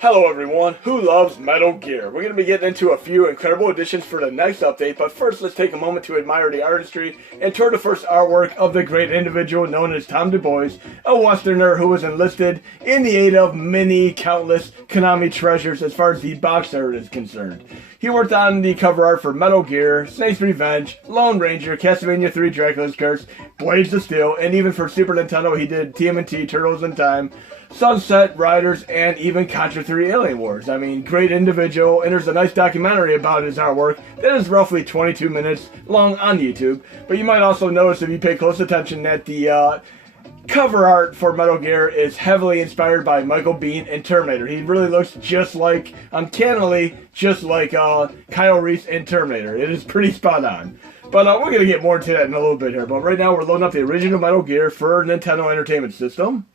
Hello everyone, who loves Metal Gear? We're going to be getting into a few incredible additions for the next update, but first let's take a moment to admire the artistry and tour the first artwork of the great individual known as Tom Du Bois, a Westerner who was enlisted in the aid of many countless Konami treasures as far as the box art is concerned. He worked on the cover art for Metal Gear, Snake's Revenge, Lone Ranger, Castlevania 3 Dracula's Curse, Blades of Steel, and even for Super Nintendo he did TMNT, Turtles in Time, Sunset Riders, and even Contra 3 Alien Wars. I mean, great individual, and there's a nice documentary about his artwork that is roughly 22 minutes long on YouTube. But you might also notice, if you pay close attention, that the cover art for Metal Gear is heavily inspired by Michael Biehn in Terminator. He really looks just like, uncannily, just like Kyle Reese in Terminator. It is pretty spot on. But we're going to get more into that in a little bit here. But right now we're loading up the original Metal Gear for Nintendo Entertainment System.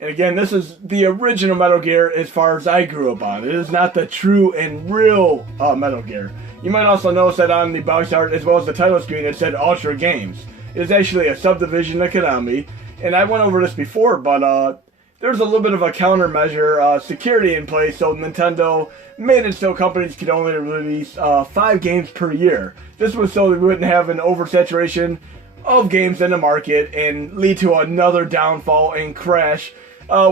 And again, this is the original Metal Gear as far as I grew up on. It is not the true and real Metal Gear. You might also notice that on the box art as well as the title screen it said Ultra Games. It is actually a subdivision of Konami. And I went over this before, but there's a little bit of a countermeasure security in place, so Nintendo made it so companies could only release 5 games per year. This was so we wouldn't have an oversaturation of games in the market and lead to another downfall and crash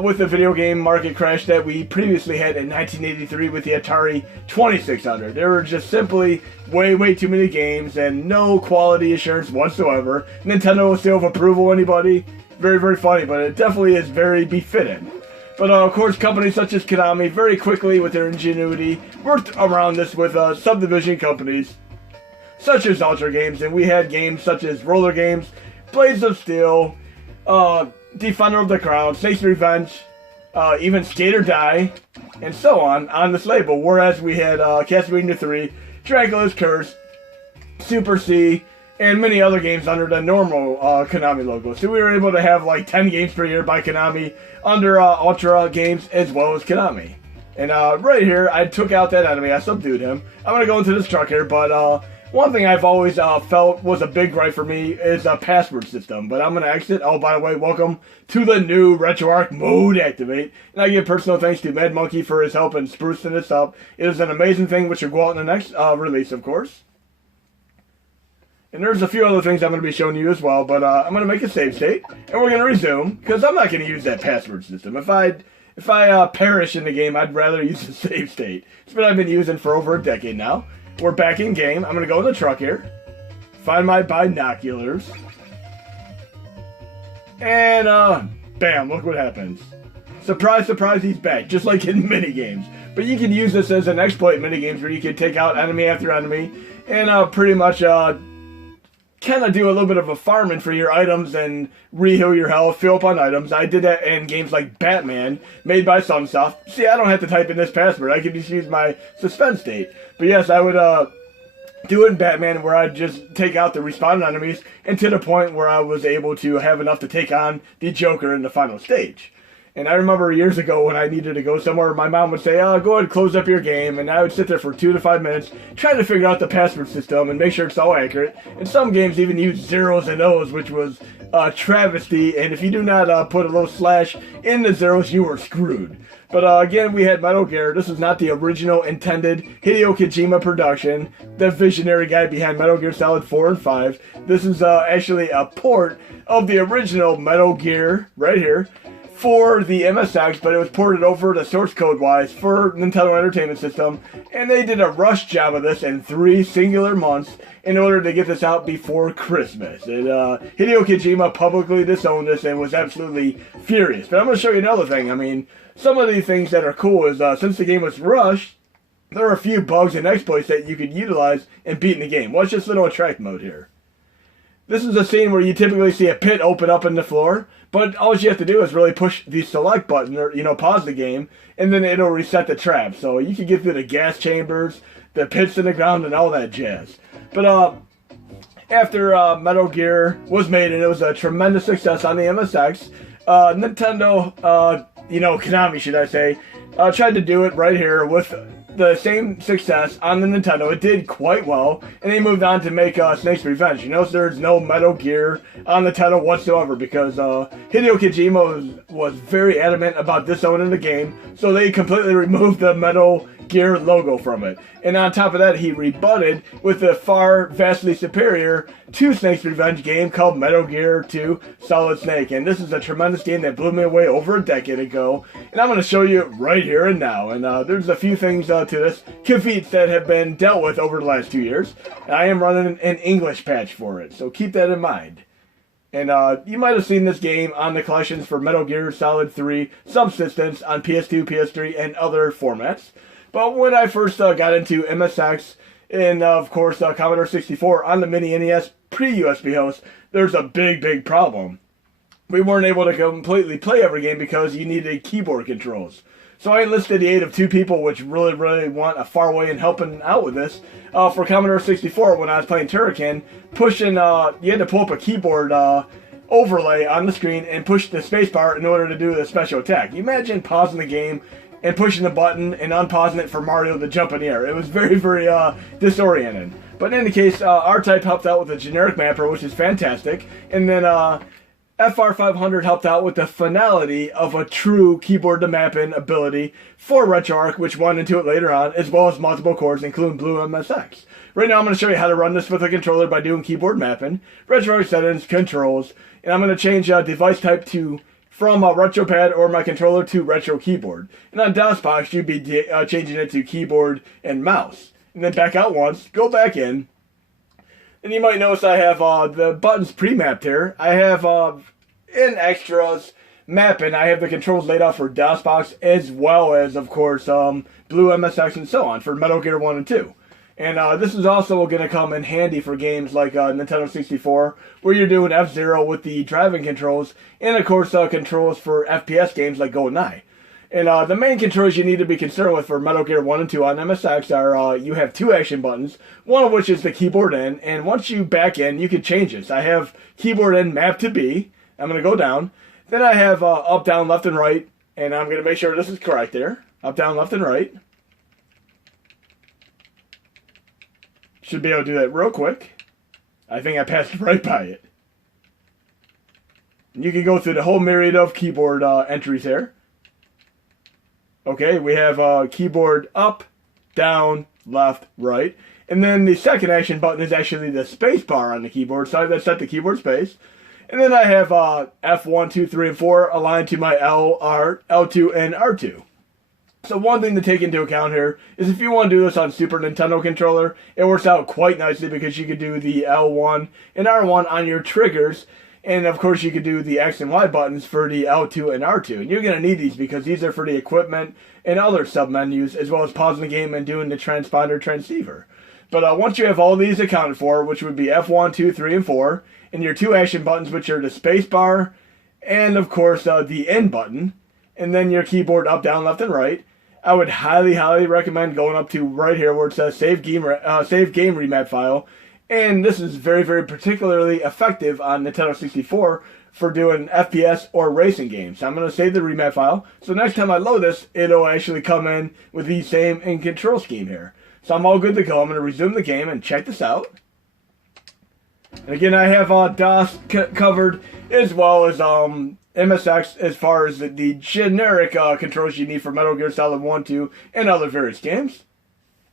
with the video game market crash that we previously had in 1983 with the Atari 2600. There were just simply way too many games and no quality assurance whatsoever. Nintendo seal of approval, anybody? Very funny, but it definitely is very befitting. But of course, companies such as Konami very quickly, with their ingenuity, worked around this with subdivision companies such as Ultra Games, and we had games such as Roller Games, Blades of Steel, Defender of the Crown, Snake's Revenge, even Skate or Die, and so on this label. Whereas we had Castlevania 3, Dracula's Curse, Super C, and many other games under the normal Konami logo. So we were able to have like 10 games per year by Konami under Ultra Games as well as Konami. And right here, I took out that enemy, I subdued him. I'm going to go into this truck here, but one thing I've always felt was a big gripe for me is a password system, but I'm going to exit. Oh, by the way, welcome to the new RetroArch Mode Activate. And I give personal thanks to Mad Monkey for his help in sprucing this up. It is an amazing thing which will go out in the next release, of course. And there's a few other things I'm going to be showing you as well, but I'm going to make a save state, and we're going to resume, because I'm not going to use that password system. If I perish in the game, I'd rather use a save state. It's what I've been using for over a decade now. We're back in game. I'm going to go in the truck here. Find my binoculars. And, bam, look what happens. Surprise, surprise, he's back. Just like in minigames. But you can use this as an exploit minigames where you can take out enemy after enemy. And, pretty much, kind of do a little bit of a farming for your items and re-heal your health, fill up on items. I did that in games like Batman, made by Sunsoft. See, I don't have to type in this password. I can just use my Suspend State. But yes, I would do it in Batman where I'd just take out the respawning enemies, and to the point where I was able to have enough to take on the Joker in the final stage. And I remember years ago when I needed to go somewhere, my mom would say, oh, go ahead and close up your game. And I would sit there for 2 to 5 minutes trying to figure out the password system and make sure it's all accurate. And some games even use zeros and O's, which was a travesty. And if you do not put a little slash in the zeros, you were screwed. But again, we had Metal Gear. This is not the original intended Hideo Kojima production, the visionary guy behind Metal Gear Solid 4 and 5. This is actually a port of the original Metal Gear, right here, for the MSX, but it was ported over the source code wise for Nintendo Entertainment System, and they did a rush job of this in 3 singular months in order to get this out before Christmas. And Hideo Kojima publicly disowned this and was absolutely furious. But I'm going to show you another thing. I mean, some of the things that are cool is since the game was rushed, there are a few bugs and exploits that you could utilize and beat in the game. Watch this little attract mode here. This is a scene where you typically see a pit open up in the floor, but all you have to do is really push the select button or, pause the game, and then it'll reset the trap. So you can get through the gas chambers, the pits in the ground, and all that jazz. But after Metal Gear was made, and it was a tremendous success on the MSX, Nintendo, Konami should I say, tried to do it right here with the same success on the Nintendo. It did quite well, and they moved on to make Snake's Revenge. You notice there's no Metal Gear on the title whatsoever because Hideo Kojima was very adamant about disowning the game, so they completely removed the Metal Gear logo from it. And on top of that, he rebutted with a far vastly superior to Snake's Revenge game called Metal Gear 2 Solid Snake. And this is a tremendous game that blew me away over a decade ago, and I'm going to show you right here and now. And there's a few things to this caveats that have been dealt with over the last 2 years, and I am running an English patch for it, so keep that in mind. And you might have seen this game on the collections for Metal Gear Solid 3 Subsistence on PS2, PS3, and other formats. But when I first got into MSX and, of course, Commodore 64 on the Mini NES pre-USB host, there's a big problem. We weren't able to completely play every game because you needed keyboard controls. So I enlisted the aid of two people which really want a far way in helping out with this. For Commodore 64, when I was playing Turrican, pushing, you had to pull up a keyboard overlay on the screen and push the spacebar in order to do the special attack. You imagine pausing the game and pushing the button and unpausing it for Mario to jump in the air. It was very disorienting. But in any case, R-Type helped out with a generic mapper, which is fantastic. And then FR500 helped out with the finality of a true keyboard to map in ability for RetroArch, which went into it later on, as well as multiple cores, including Blue MSX. Right now I'm going to show you how to run this with a controller by doing keyboard mapping, RetroArch settings, controls, and I'm going to change device type from a RetroPad or my controller to Retro Keyboard. And on DOSBox, you'd be changing it to keyboard and mouse. And then back out once, go back in. And you might notice I have the buttons pre-mapped here. I have in Xtras mapping, I have the controls laid out for DOSBox as well as, of course, Blue MSX and so on for Metal Gear 1 and 2. And this is also going to come in handy for games like Nintendo 64, where you're doing F-Zero with the driving controls, and of course controls for FPS games like GoldenEye. And the main controls you need to be concerned with for Metal Gear 1 and 2 on MSX are you have two action buttons, one of which is the keyboard in, and once you back in, you can change this. I have keyboard in mapped to B. I'm going to go down. Then I have up, down, left, and right, and I'm going to make sure this is correct there. Up, down, left, and right. Should be able to do that real quick. I think I passed right by it. And you can go through the whole myriad of keyboard entries here. Okay, we have keyboard up, down, left, right. And then the second action button is actually the space bar on the keyboard, so I've set the keyboard space. And then I have F1, 2, 3, and 4 aligned to my L, R, L2, and R2. So one thing to take into account here is if you want to do this on Super Nintendo controller, it works out quite nicely because you could do the L1 and R1 on your triggers. And of course you could do the X and Y buttons for the L2 and R2. And you're going to need these because these are for the equipment and other sub-menus, as well as pausing the game and doing the transponder transceiver. But once you have all these accounted for, which would be F1, 2, 3, and 4, and your two action buttons, which are the space bar and of course the N button, and then your keyboard up, down, left, and right, I would highly recommend going up to right here where it says save game remap file. And this is very particularly effective on Nintendo 64 for doing FPS or racing games. So I'm going to save the remap file. So next time I load this, it'll actually come in with the same in control scheme here. So I'm all good to go. I'm going to resume the game and check this out. And again, I have DOS covered as well as MSX as far as the generic controls you need for Metal Gear Solid 1, 2, and other various games.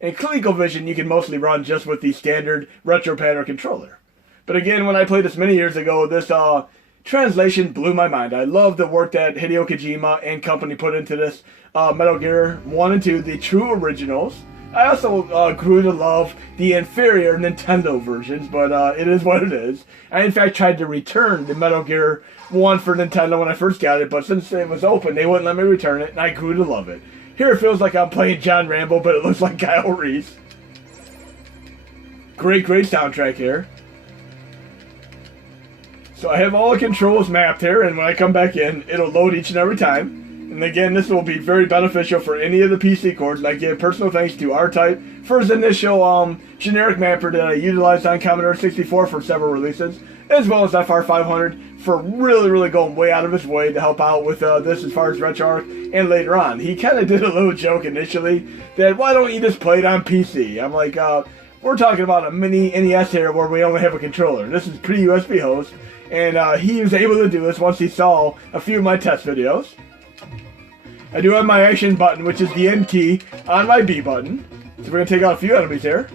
In ColecoVision, you can mostly run just with the standard RetroPad or controller. But again, when I played this many years ago, this translation blew my mind. I love the work that Hideo Kojima and company put into this Metal Gear 1 and 2, the true originals. I also grew to love the inferior Nintendo versions, but it is what it is. I, in fact, tried to return the Metal Gear 1 for Nintendo when I first got it, but since it was open, they wouldn't let me return it, and I grew to love it. Here it feels like I'm playing John Rambo, but it looks like Kyle Reese. Great soundtrack here. So I have all the controls mapped here, and when I come back in, it'll load each and every time. And again, this will be very beneficial for any of the PC cores, and I give personal thanks to R-Type for his initial generic mapper that I utilized on Commodore 64 for several releases, as well as FR500 for really going way out of his way to help out with this as far as RetroArch and later on. He kind of did a little joke initially that, why don't you just play it on PC? I'm like, we're talking about a mini NES here where we only have a controller. This is pre-USB host, and he was able to do this once he saw a few of my test videos. I do have my action button, which is the N key on my B button. So we're going to take out a few enemies here.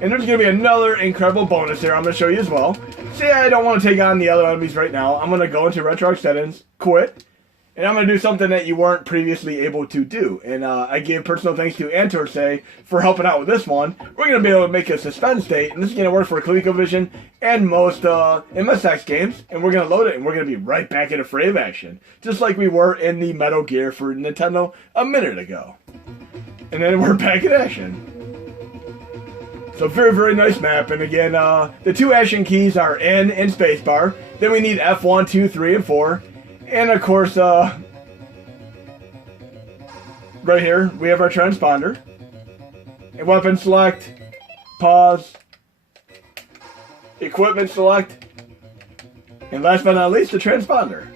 And there's going to be another incredible bonus here I'm going to show you as well. Say I don't want to take on the other enemies right now. I'm going to go into RetroArch settings, quit, and I'm going to do something that you weren't previously able to do. And I give personal thanks to antorsae for helping out with this one. We're going to be able to make a suspend state, and this is going to work for ColecoVision and most MSX games. And we're going to load it, and we're going to be right back in a fray of action, just like we were in the Metal Gear for Nintendo a minute ago. And then we're back in action. So very nice map. And again, the two action keys are N and spacebar. Then we need F1, 2, 3, and 4. And of course, right here, we have our transponder. And weapon select, pause, equipment select, and last but not least, the transponder.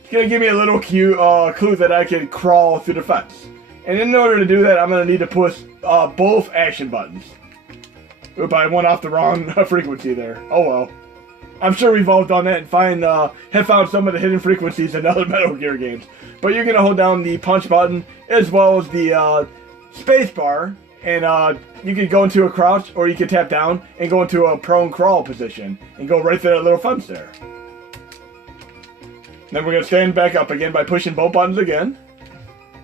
It's going to give me a little clue that I can crawl through the fence. And in order to do that, I'm going to need to push both action buttons. Oop, I went off the wrong frequency there. Oh well. I'm sure we've all done that and have found some of the hidden frequencies in other Metal Gear games. But you're going to hold down the punch button as well as the space bar. And you can go into a crouch, or you can tap down and go into a prone crawl position. And go right through that little fence there. Then we're going to stand back up again by pushing both buttons again.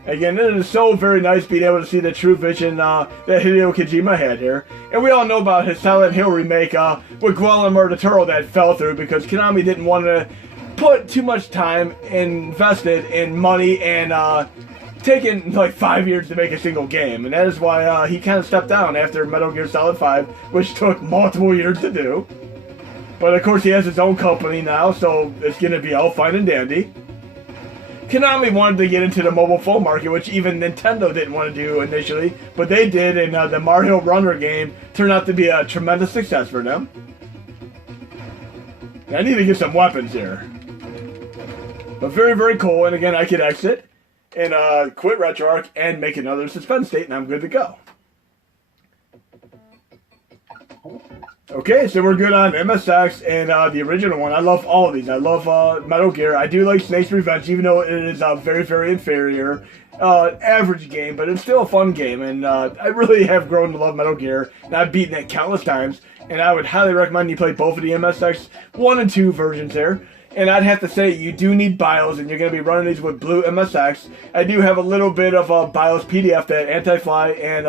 Again, it is so very nice being able to see the true vision that Hideo Kojima had here. And we all know about his Silent Hill remake with Guillermo del Toro that fell through because Konami didn't want to put too much time invested in money and taking like 5 years to make a single game. And that is why he kind of stepped down after Metal Gear Solid 5, which took multiple years to do. But of course he has his own company now, so it's going to be all fine and dandy. Konami wanted to get into the mobile phone market, which even Nintendo didn't want to do initially, but they did, and the Mario Runner game turned out to be a tremendous success for them. I need to get some weapons here. But very cool, and again, I could exit and quit RetroArch and make another suspend state, and I'm good to go. Okay, so we're good on MSX and the original one. I love all of these. I love Metal Gear. I do like Snake's Revenge, even though it is a very inferior average game, but it's still a fun game. And I really have grown to love Metal Gear, and I've beaten it countless times. And I would highly recommend you play both of the MSX 1 and 2 versions there. And I'd have to say, you do need BIOS, and you're going to be running these with Blue MSX. I do have a little bit of a BIOS PDF that AntiFly and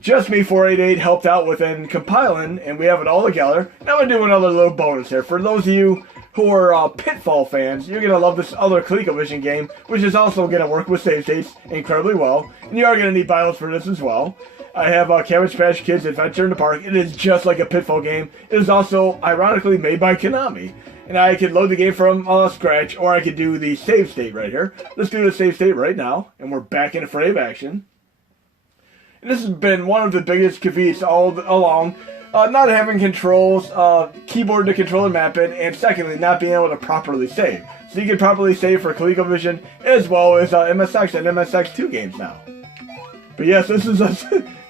Justme488 helped out with in compiling, and we have it all together. Now I'm going to do another little bonus here. For those of you who are Pitfall fans, you're going to love this other ColecoVision game, which is also going to work with save states incredibly well. And you are going to need BIOS for this as well. I have Cabbage Patch Kids Adventure in the Park. It is just like a Pitfall game. It is also, ironically, made by Konami. And I could load the game from scratch, or I could do the save state right here. Let's do the save state right now, and we're back in a fray of action. And this has been one of the biggest caveats all along. Not having controls, keyboard to controller mapping, and secondly, not being able to properly save. So you can properly save for ColecoVision as well as MSX and MSX2 games now. But yes, this is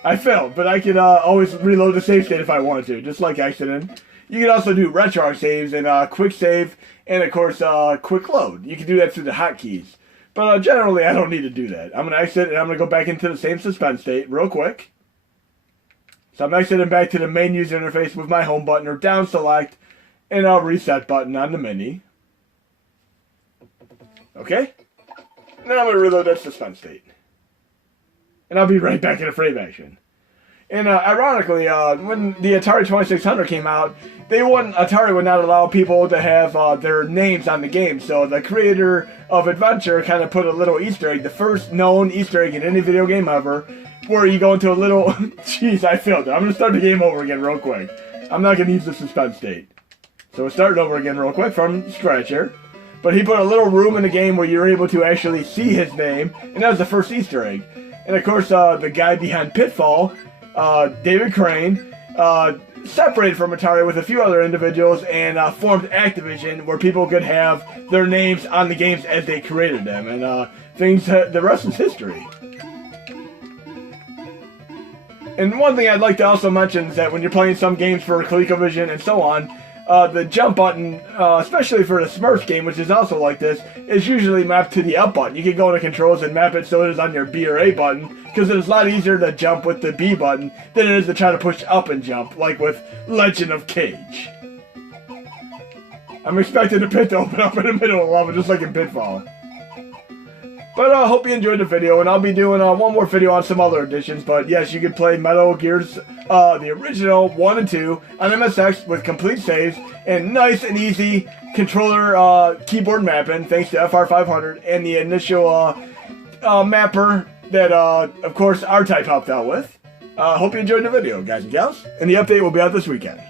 I failed, but I could always reload the save state if I wanted to, just like Accident. You can also do RetroArch saves and quick save, and of course quick load. You can do that through the hotkeys. But generally, I don't need to do that. I'm going to exit, and I'm going to go back into the same suspend state real quick. So I'm exiting back to the main user interface with my home button, or down select, and a reset button on the mini. Okay? And then I'm going to reload that suspend state. And I'll be right back in a frame action. And ironically, when the Atari 2600 came out, Atari would not allow people to have their names on the game. So the creator of Adventure kind of put a little Easter egg, the first known Easter egg in any video game ever, where you go into a little... Jeez, I failed it. I'm going to start the game over again real quick. I'm not going to use the suspend state. So we're starting over again real quick from scratch here. But he put a little room in the game where you're able to actually see his name, and that was the first Easter egg. And of course, the guy behind Pitfall, David Crane, separated from Atari with a few other individuals and formed Activision, where people could have their names on the games as they created them. And the rest is history. And one thing I'd like to also mention is that when you're playing some games for ColecoVision and so on, the jump button, especially for the Smurfs game, which is also like this, is usually mapped to the up button. You can go to controls and map it so it is on your B or A button, because it is a lot easier to jump with the B button than it is to try to push up and jump, like with Legend of Cage. I'm expecting the pit to open up in the middle of lava, just like in Pitfall. But I hope you enjoyed the video, and I'll be doing one more video on some other editions. But yes, you can play Metal Gears, the original 1 and 2, on MSX with complete saves and nice and easy controller keyboard mapping, thanks to FR500 and the initial mapper that, of course, R-Type helped out with. Hope you enjoyed the video, guys and gals, and the update will be out this weekend.